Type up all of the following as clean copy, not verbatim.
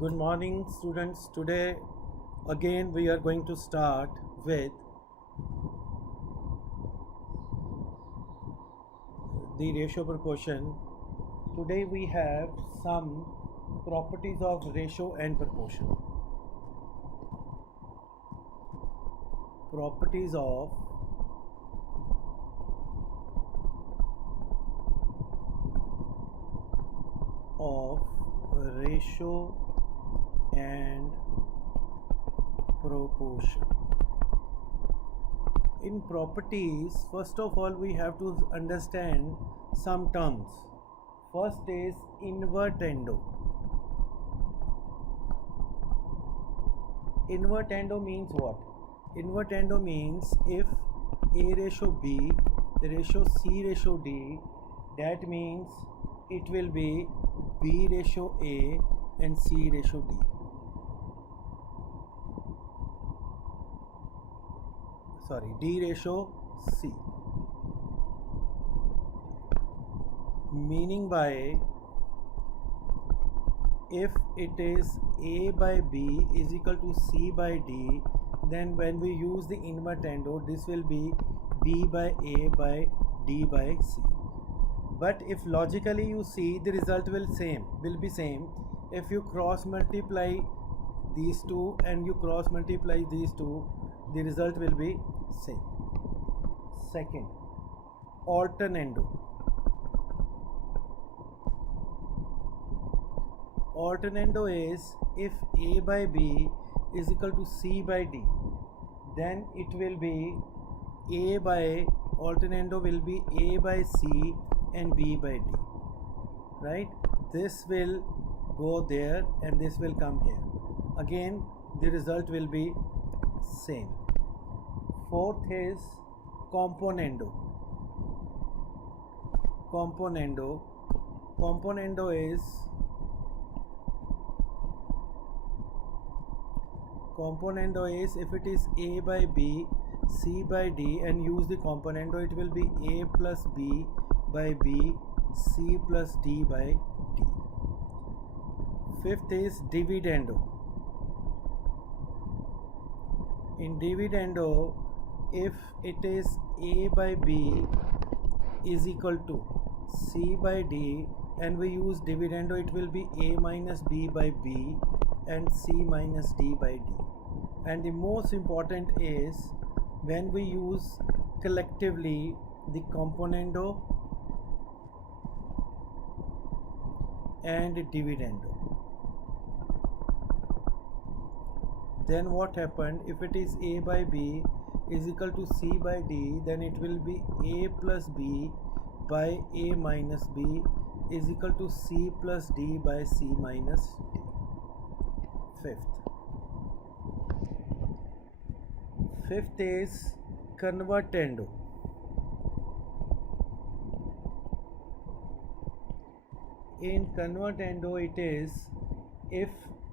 Good morning, students. Today, again, we are going to start with the ratio proportion. Today, we have some properties of ratio and proportion. Properties of ratio and proportion. In properties, first of all, we have to understand some terms. First is invertendo. Invertendo means what? Invertendo means if A ratio B ratio C ratio D, that means it will be B ratio A and C ratio D. Sorry, D ratio C. Meaning by if it is A by B is equal to C by D, then when we use the invertendo, this will be B by A by D by C. But if logically you see, the result will be same if you cross multiply these two and you cross multiply these two, the result will be same. Second, alternando. Alternando is if A by B is equal to C by D, then it will be A by alternando will be A by C and B by D, right? This will go there and this will come here. Again, the result will be same. Fourth is componendo. Componendo is if it is A by B, C by D and use the componendo, it will be A plus B by B, C plus D by D. Fifth is dividendo. In dividendo, if it is A by B is equal to C by D and we use dividendo, it will be A minus B by B and C minus D by D. And the most important is when we use collectively the componendo and dividendo. Then what happened? If it is A by B is equal to C by D, then it will be A plus B by A minus B is equal to C plus D by C minus D. Fifth is convertendo. In convertendo, it is if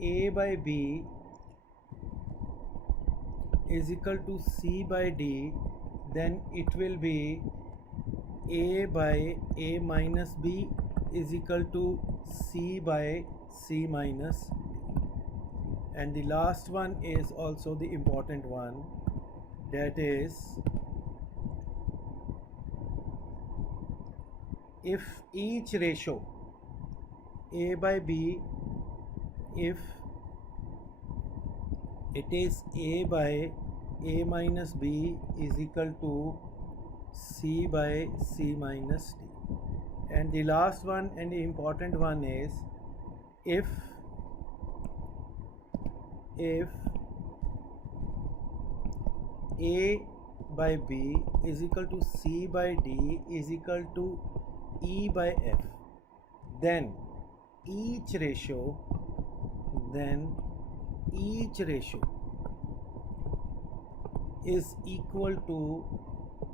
A by B is equal to C by D, then it will be A by A minus B is equal to C by C minus D. And the last one is also the important one, that is if each ratio A by B, if it is A by A minus B is equal to C by C minus D. And the last one and the important one is if A by B is equal to C by D is equal to E by F, then each ratio is equal to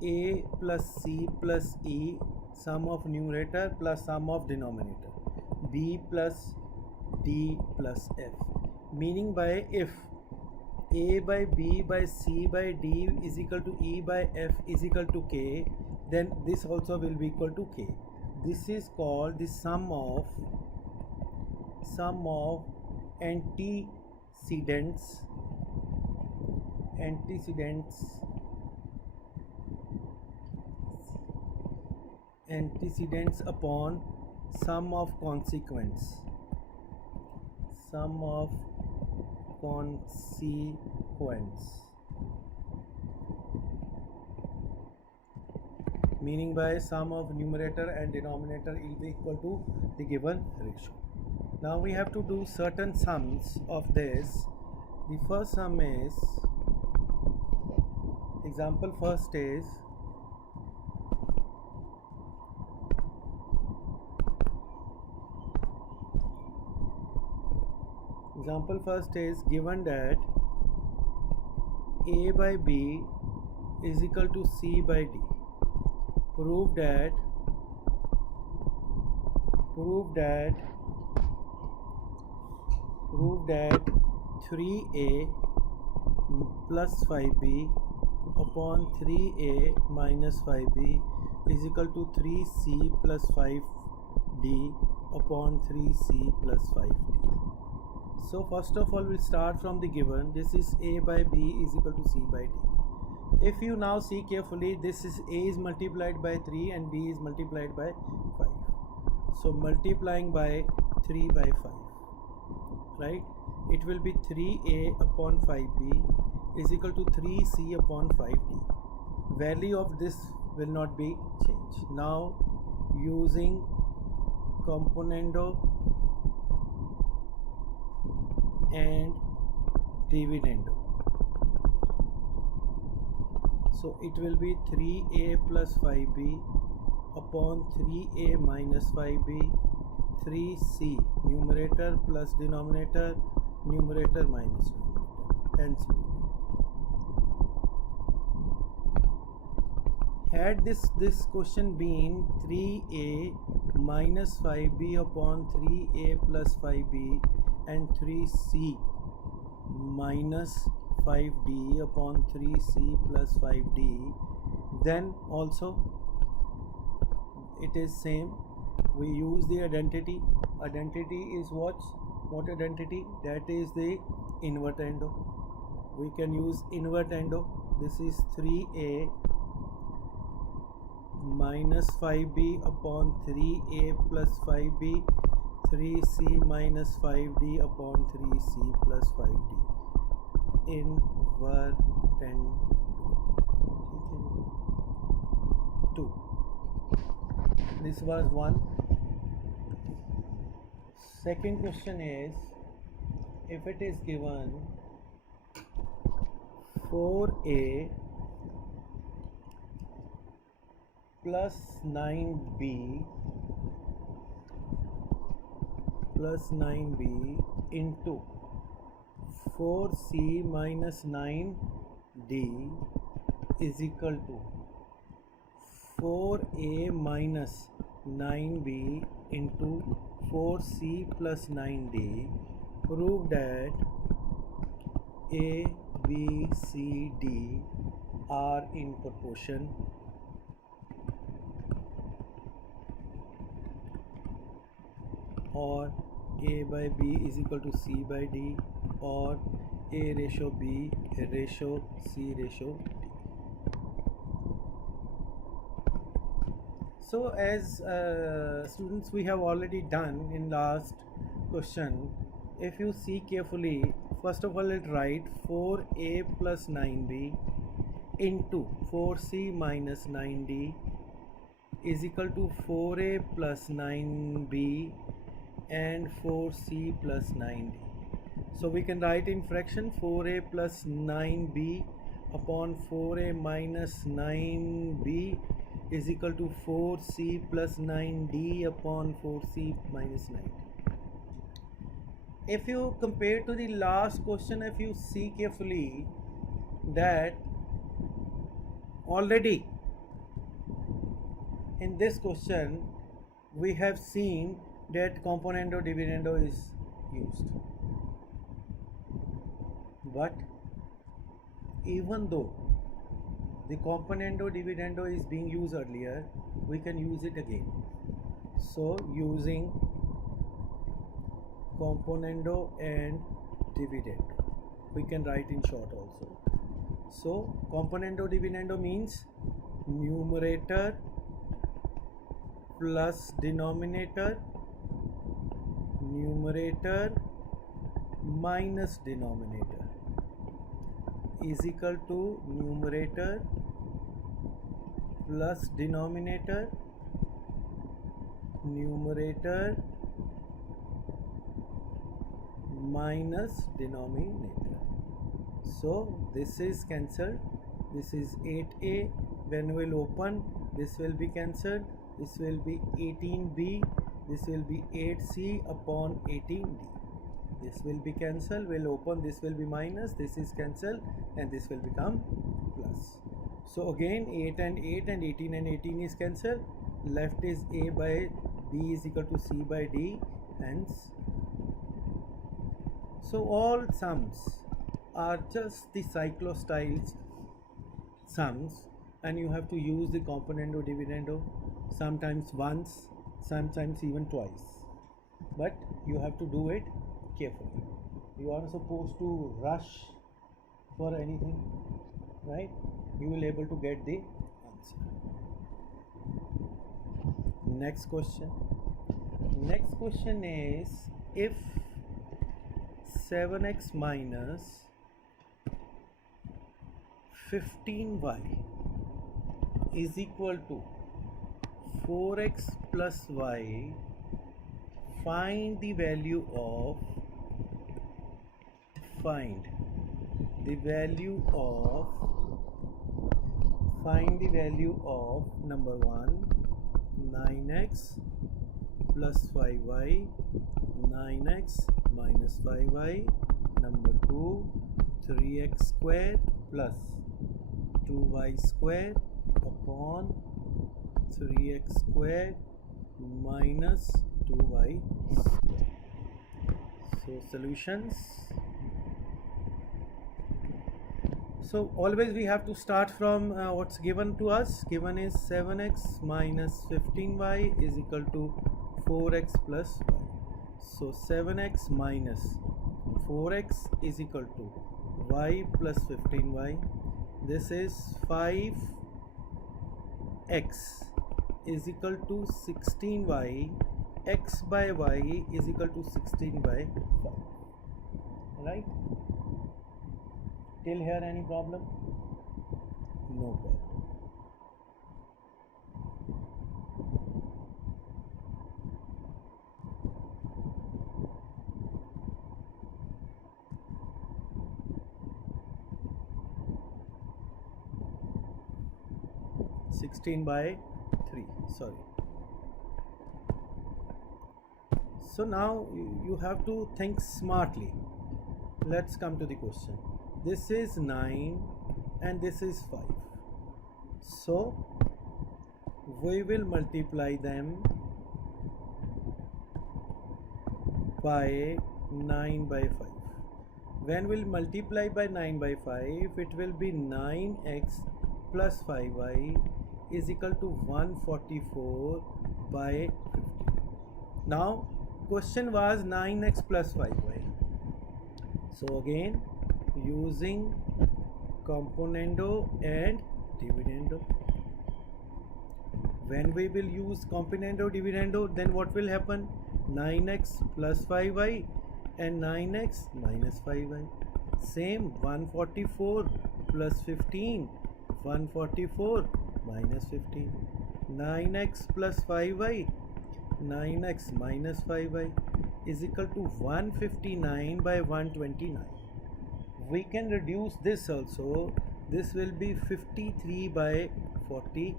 A plus C plus E, sum of numerator plus sum of denominator, B plus D plus F. Meaning by if A by B by C by D is equal to E by F is equal to K, then this also will be equal to K. This is called the sum of antecedents upon sum of consequence meaning by sum of numerator and denominator will be equal to the given ratio. Now we have to do certain sums of this. The first sum is, example first is given that A by B is equal to C by D. Prove that 3A plus 5B upon 3A minus 5B is equal to 3C plus 5D upon 3C plus 5D. So first of all, we'll start from the given. This is A by B is equal to C by D. If you now see carefully, this is A is multiplied by 3 and B is multiplied by 5. So multiplying by 3 by 5, right? It will be 3A upon 5B is equal to 3C upon 5D. Value of this will not be changed. Now using componendo and dividendo. So it will be 3A plus 5B upon 3A minus 5B, 3C numerator plus denominator, numerator minus numerator, and so on. Had this question been 3A minus 5B upon 3A plus 5B and 3C minus 5D upon 3C plus 5D, then also it is same. We use the identity. Identity is what identity? That is the invertendo. We can use invertendo. This is 3A minus 5B upon 3A plus 5B, 3C minus 5D upon 3C plus 5D. Invertendo. 2. This was one. Second question is, if it is given 4A plus 9B into 4C minus 9D is equal to 4A minus 9B into 4C plus 9D. Prove that A, B, C, D are in proportion. Or A by B is equal to C by D, or A ratio B ratio C ratio D. So as students, we have already done in last question. If you see carefully, first of all, let's write 4A plus 9B into 4C minus 9D is equal to 4A plus 9B and 4C plus 9D. So we can write in fraction 4A plus 9B upon 4A minus 9B is equal to 4C plus 9D upon 4C minus 9D. If you compare to the last question, if you see carefully, that already in this question we have seen that componendo dividendo is used. But even though the componendo dividendo is being used earlier, we can use it again. So using componendo and dividendo. We can write in short also. So componendo dividendo means numerator plus denominator, numerator minus denominator is equal to numerator plus denominator, numerator minus denominator. So this is cancelled. This is 8a. When we'll open, this will be cancelled. This will be 18b. This will be 8c upon 18d. This will be cancelled. We'll open. This will be minus. This is cancelled, and this will become plus. So again 8 and 8 and 18 and 18 is cancelled. Left is a by b is equal to c by d. Hence, so all sums are just the cyclostyle sums, and you have to use the componendo dividendo sometimes once, sometimes even twice, but you have to do it carefully. You are supposed to rush for anything, right? You will able to get the answer. Next question. Next question is, if 7x minus 15y is equal to 4x plus y, find the value of number 1 9x plus 5y, 9x minus 5y, number 2 3x square plus 2y square upon 3x square minus 2y square. So solutions. So always we have to start from what's given to us. Given is 7x minus 15y is equal to 4x plus y. So 7x minus 4x is equal to y plus 15y. This is 5x is equal to 16y. X by y is equal to 16 by 5. Right? Till here any problem? No problem. by 3, sorry. So now you have to think smartly. Let's come to the question. This is 9 and this is 5. So we will multiply them by 9 by 5. When we'll multiply by 9 by 5, it will be 9x plus 5y is equal to 144 by 50. Now question was 9x plus 5y. So again using componendo and dividendo. When we will use componendo dividendo, then what will happen? 9x plus 5y and 9x minus 5y. Same 144 plus 15, 144 minus 15. 9x plus 5y, 9x minus 5y is equal to 159 by 129. We can reduce this also. This will be 53 by 43.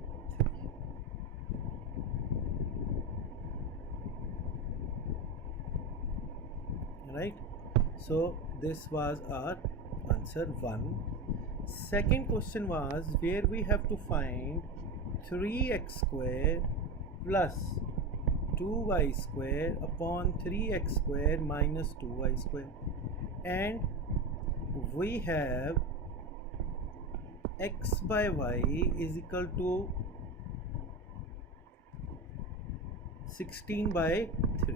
Right? So this was our answer 1. Second question was where we have to find 3x square plus 2y square upon 3x square minus 2y square, and we have x by y is equal to 16 by 3.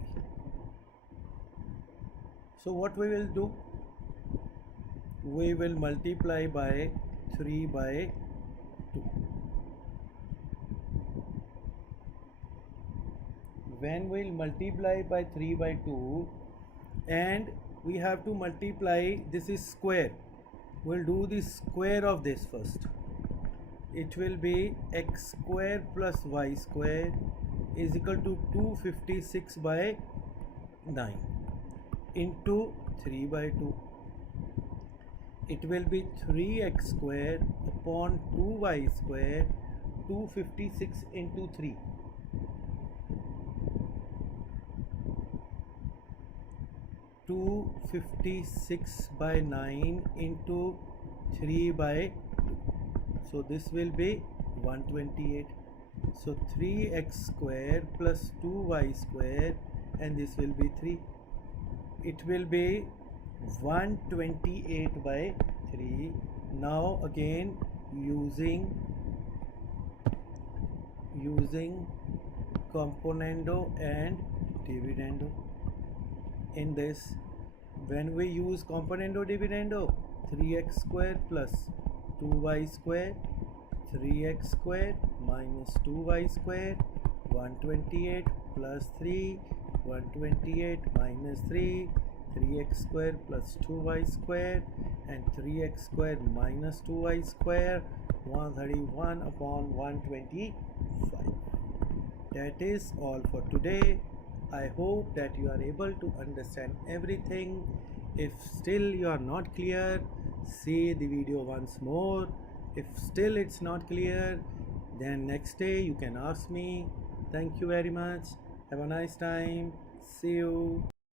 So what we will do, we will multiply by 3 by 2. When we'll multiply by 3 by 2, and we have to multiply, this is square, we'll do the square of this first. It will be x square plus y square is equal to 256 by 9 into 3 by 2. It will be 3x square upon 2y square, 256 into 3. Two 56 by 9 into 3 by 2. So this will be 128. So 3x square plus 2y square, and this will be 3. It will be 128 by 3. Now again using componendo and dividendo. In this, when we use componendo dividendo, 3x square plus 2y square, 3x square minus 2y square, 128 plus 3, 128 minus 3, 3x square plus 2y square, and 3x square minus 2y square, 131 upon 125. That is all for today. I hope that you are able to understand everything. If still you are not clear, see the video once more. If still it's not clear, then next day you can ask me. Thank you very much. Have a nice time. See you.